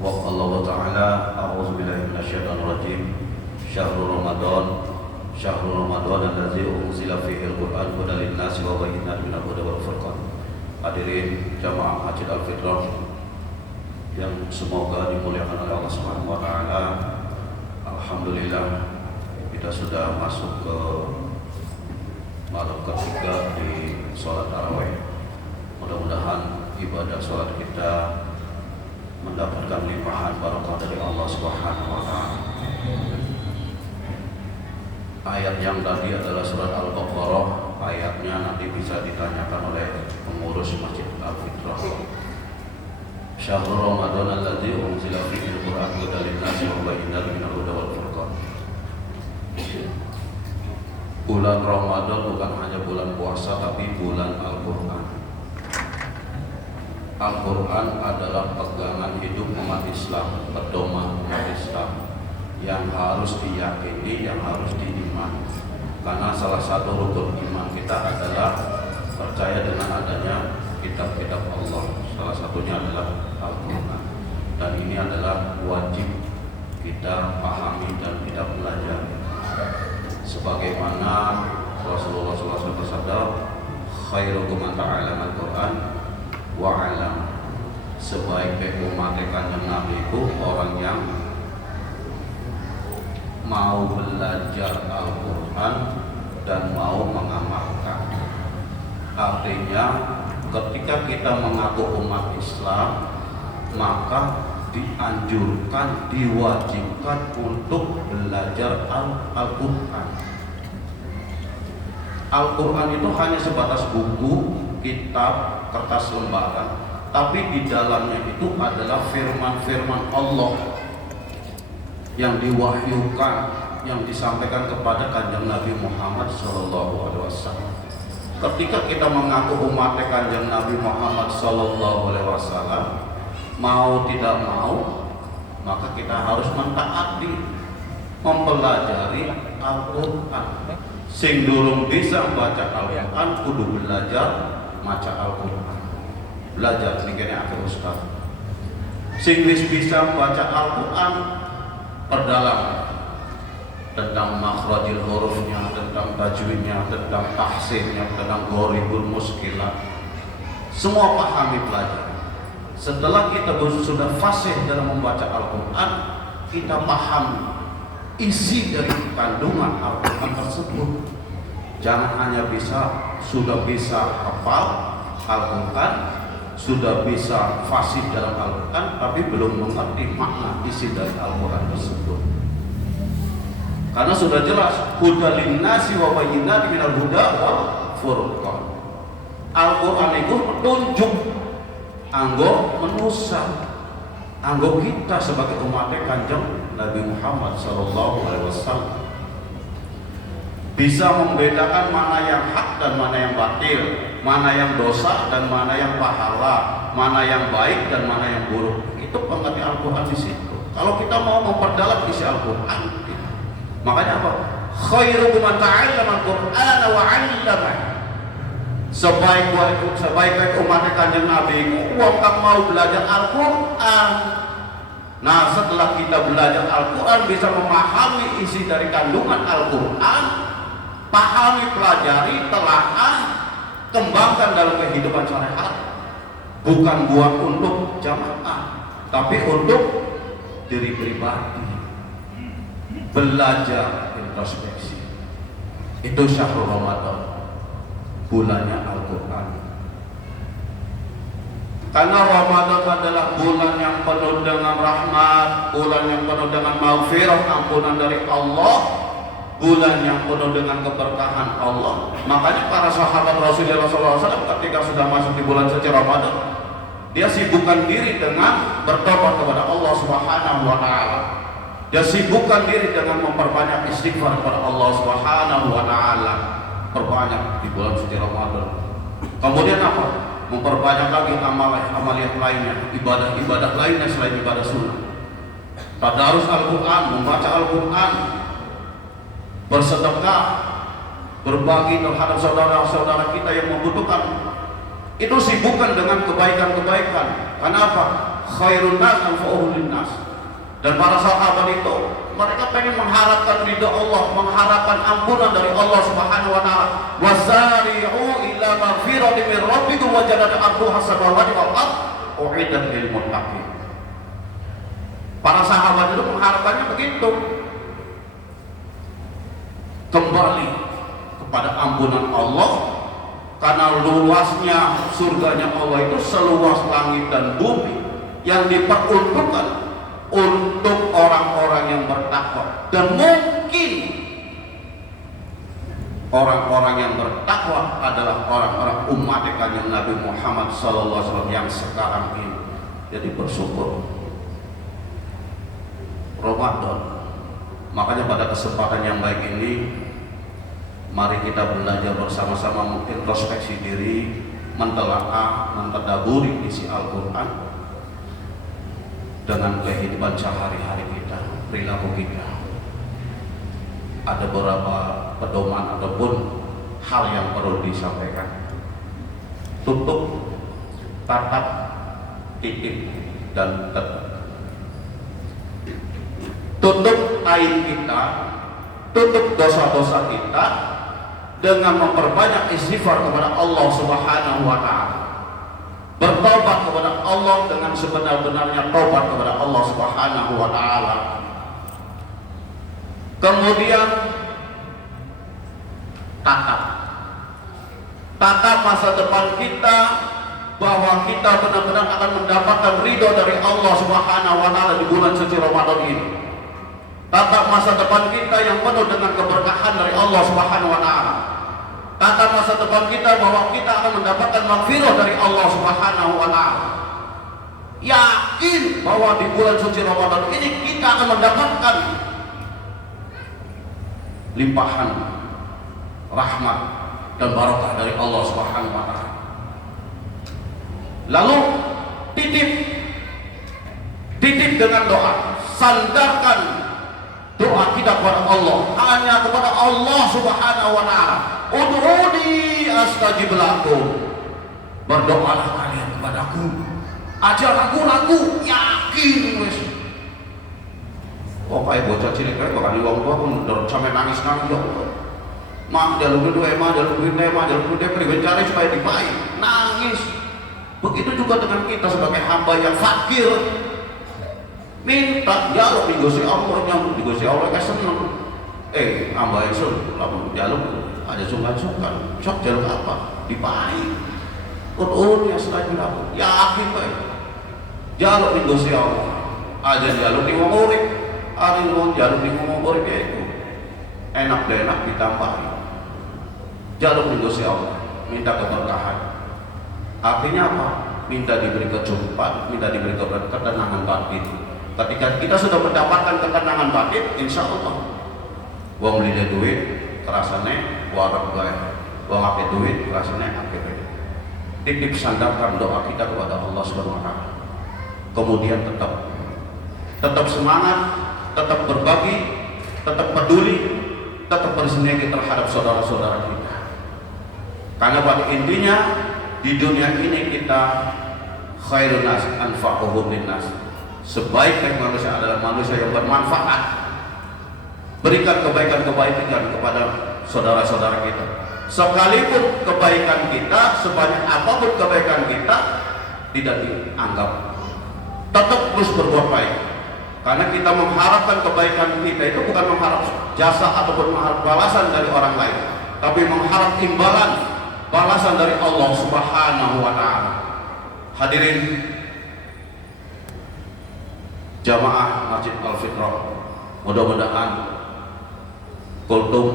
Allah Ta'ala, a'udzubillahi minasyaitonir rajim. Syahrul Ramadan allazi unzila fihi al-Qur'an hudan lin-nasi wa bayyinatin minal huda wal furqan. Hadirin jamaah Haji Al-Fitrah yang semoga dimuliakan oleh Allah Subhanahu wa taala. Alhamdulillah kita sudah masuk ke malam ketiga di sholat tarawih. Mudah-mudahan ibadah sholat kita mendapatkan limpahan barakah dari Allah Subhanahu wa taala. Ayat yang tadi adalah surat Al-Baqarah. Ayatnya nanti bisa ditanyakan oleh pengurus Masjid Al-Fitrah. Syahrul Ramadan allazi unzila fihi al-Qur'an hudan lin-nasi wa bayyinatin minal huda wal furqan. Bulan Ramadan bukan hanya bulan puasa, tapi bulan Al-Qur'an. Al-Quran adalah pegangan hidup umat Islam, pedoman umat Islam yang harus diyakini, yang harus diimani. Karena salah satu rukun iman kita adalah percaya dengan adanya kitab-kitab Allah. Salah satunya adalah Al-Quran. Dan ini adalah wajib kita pahami dan kita pelajari. Sebagaimana Rasulullah SAW bersabda, khairukum man ta'allama al-Quran wa'alam. Sebaik-baik umat Kanjeng Nabi itu orang yang mau belajar Al-Quran dan mau mengamalkan. Artinya ketika kita mengaku umat Islam, maka dianjurkan, diwajibkan untuk belajar Al-Quran. Al-Quran itu hanya sebatas buku, kitab, kertas lembaran, tapi di dalamnya itu adalah firman-firman Allah yang diwahyukan, yang disampaikan kepada Kanjeng Nabi Muhammad SAW. Ketika kita mengaku umat Kanjeng Nabi Muhammad SAW, mau tidak mau, maka kita harus mentaati, mempelajari Al-Quran. Sing durung bisa baca Al-Quran, kudu belajar maca Al-Quran. Belajar ini kayaknya akhir ustaz. Sing bisa baca Al-Quran, perdalam tentang makhrajil hurufnya, tentang tajwidnya, tentang tahsinnya, tentang gharibul muskilah. Semua pahami, pelajari. Setelah kita sudah fasih dalam membaca Al-Quran, kita paham isi dari kandungan Al-Quran tersebut. Jangan hanya sudah bisa hafal Al-Quran, sudah bisa fasih dalam Al-Quran, tapi belum mengerti makna isi dari Al-Quran tersebut. Karena sudah jelas hudan lin-nasi wa bayyinatin minal huda wal furqan. Al-Quran itu petunjuk anggo manusia, anggo kita sebagai umat Kanjeng Nabi Muhammad SAW. Bisa membedakan mana yang hak dan mana yang batil, mana yang dosa dan mana yang pahala, mana yang baik dan mana yang buruk. Itu pengertian Al-Quran di situ. Kalau kita mau memperdalam isi Al-Quran, makanya apa? Khairukum man ta'allama al-Qur'ana wa 'allama. Sebaik-baik umat Kanjeng Nabi, wong kang mau belajar Al-Quran. Nah, setelah kita belajar Al-Quran, bisa memahami isi dari kandungan Al-Quran, pahami, pelajari, telaah, kembangkan dalam kehidupan sehari-hari. Bukan buat untuk jamaah, tapi untuk diri pribadi. Belajar introspeksi. Itu syahrul Ramadan, bulannya Al-Quran. Karena Ramadan adalah bulan yang penuh dengan rahmat, bulan yang penuh dengan maghfirah, ampunan dari Allah, bulan yang penuh dengan keberkahan Allah. Makanya para sahabat Rasulullah SAW ketika sudah masuk di bulan suci Ramadan, dia sibukkan diri dengan bertobat kepada Allah Subhanahu wa taala. Dia sibukkan diri dengan memperbanyak istighfar kepada Allah Subhanahu wa taala. Perbanyak di bulan suci Ramadan. Kemudian apa? Memperbanyak lagi amal-amal lainnya, ibadah-ibadah lainnya selain ibadah sunnah. Tadarus Al-Quran, membaca Al-Quran, bersedekah, berbagi terhadap saudara-saudara kita yang membutuhkan. Itu sibukkan dengan kebaikan-kebaikan. Karena apa? khairun nas anfa'uhum linnas. Dan para sahabat itu mereka pengen mengharapkan ridha Allah, mengharapkan ampunan dari Allah Subhanahu wa taala. Wasari'u ila magfiratin min rabbikum wa jannatin 'arduha as-samawati wal ardh u'iddat lil muttaqin. Para sahabat itu mengharapkannya begitu. Kembali kepada ampunan Allah, karena luasnya surganya Allah itu seluas langit dan bumi, yang diperuntukkan untuk orang-orang yang bertakwa. Dan mungkin orang-orang yang bertakwa adalah orang-orang umat Kanjeng Nabi Muhammad SAW yang sekarang ini. Jadi bersyukur Ramadan. Makanya pada kesempatan yang baik ini, mari kita belajar bersama-sama mengintrospeksi diri, mentelaah, mentadaburi isi Al-Quran dengan kehidupan sehari-hari kita, perilaku kita. Ada beberapa pedoman ataupun hal yang perlu disampaikan. Tutup, tatap, titip, dan tetap. Tutup aib kita, tutup dosa-dosa kita dengan memperbanyak istighfar kepada Allah Subhanahu wa taala. Bertobat kepada Allah dengan sebenar-benarnya tobat kepada Allah Subhanahu wa taala. Kemudian tatap masa depan kita, bahwa kita benar-benar akan mendapatkan ridho dari Allah Subhanahu wa taala di bulan suci Ramadan ini. Tatap masa depan kita yang penuh dengan keberkahan dari Allah Subhanahu wa taala. Tata masa depan kita bahwa kita akan mendapatkan maghfirah dari Allah Subhanahu wa taala. Yakin bahwa di bulan suci Ramadan ini kita akan mendapatkan limpahan rahmat dan barokah dari Allah Subhanahu wa taala. Lalu titip dengan doa, sandarkan doa kita kepada Allah, hanya kepada Allah Subhanahu wa taala. Ud'uni astajib lakum. Berdoalah kalian kepadaku, ajar aku yakin wis. Oh kayak bocah cilik kayak bakal di wong tua pun sampai nangis ya Allah. Mah jalur duit mencari supaya dibayar, nangis. Begitu juga dengan kita sebagai hamba yang fakir, minta jalur di Gusti Allah, yang di Gusti Allah kan seneng. Hamba itu lamun jalur ada sungkan-sungkan, sok jalur apa? Dibayar. Ya selain aku, yakin baik. Jalur di Gusti Allah, aja jalur di wong urip, ari wong jalur di wong urip itu enak ditambahi. Jalur di Gusti Allah, minta keberkahan. Artinya apa? Minta diberi kecukupan, minta diberi ketenangan batin. Ketika kita sudah mendapatkan ketenangan batin, insya Allah wong beli duit kerasane warung gawe, wong akeh duit kerasane akeh duit. Titip sandarkan doa kita kepada Allah Subhanahu wa taala. Kemudian tetap semangat, tetap berbagi, tetap peduli, tetap bersinergi terhadap saudara-saudara kita. Karena pada intinya di dunia ini kita khairun nas anfa'uhum linnas. Sebaik-baik manusia adalah manusia yang bermanfaat. Berikan kebaikan-kebaikan kepada saudara-saudara kita. Sekalipun kebaikan kita, sebanyak apapun kebaikan kita, tidak dianggap. Tetap terus berbuat baik. Karena kita mengharapkan kebaikan kita itu bukan mengharap jasa ataupun mengharap balasan dari orang lain, tapi mengharap imbalan, balasan dari Allah Subhanahu wa taala. Hadirin jamaah Masjid Al-Fitrah, mudah-mudahan kultum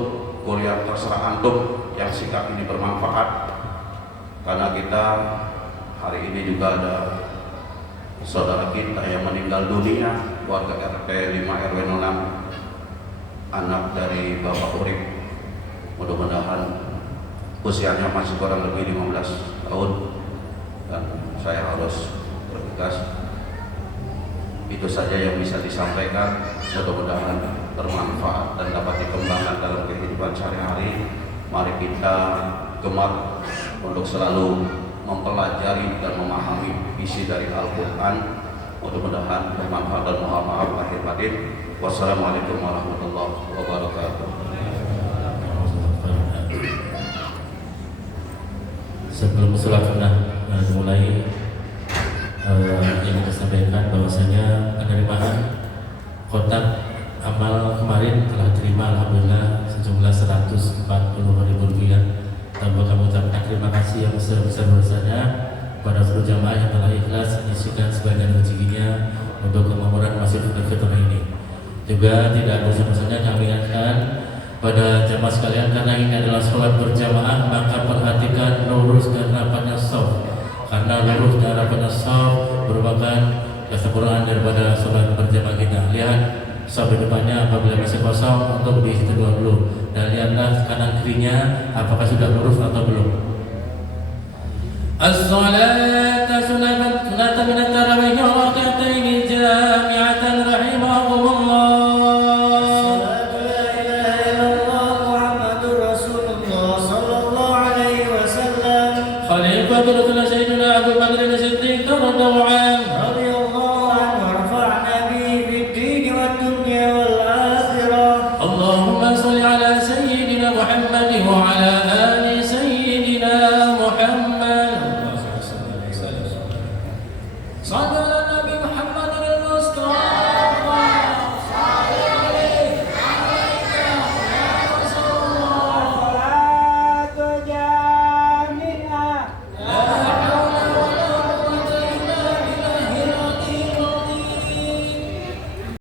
kuliah terserah antum yang sikap ini bermanfaat, karena kita hari ini juga ada saudara kita yang meninggal dunia, warga RT 5 RW 06, anak dari Bapak Urip. Mudah-mudahan usianya masih kurang lebih 15 tahun dan saya harus bergegas. Itu saja yang bisa disampaikan, mudah-mudahan bermanfaat dan dapat dikembangkan dalam kehidupan sehari-hari. Mari kita gemar untuk selalu mempelajari dan memahami isi dari Al-Quran Mudah-mudahan bermanfaat dan mohon maaf lahir batin. Wassalamualaikum warahmatullahi wabarakatuh. Sebelum sholat sunnah dimulai, yang kita sampaikan bahwasanya penerimaan kotak amal kemarin telah terima alhamdulillah sejumlah Rp140.000. Tanpa kami ucapkan terima kasih yang sebesar-besarnya pada seluruh jamaah yang telah ikhlas menyisikan sebagian rezekinya untuk kemakmuran Masjid Fitrah ini. Juga tidak bosan-bosannya kami ingatkan pada jamaah sekalian, karena ini adalah sholat berjamaah, maka perhatikan lurus dan rapatnya shaf, karena lurus dan rapatnya shaf merupakan kesempurnaan daripada sholat berjamaah kita. Lihat shaf di depannya apabila masih kosong untuk diisi kedua dulu, dan lihatlah kanan kirinya apakah sudah lurus atau belum. As-salata sunatan min at-tarawih rak'atayn jami'atan rahimahumullah. Khalifah Rasulullah Sayyidina Abu Bakr As-Siddiq radhiyallahu anhu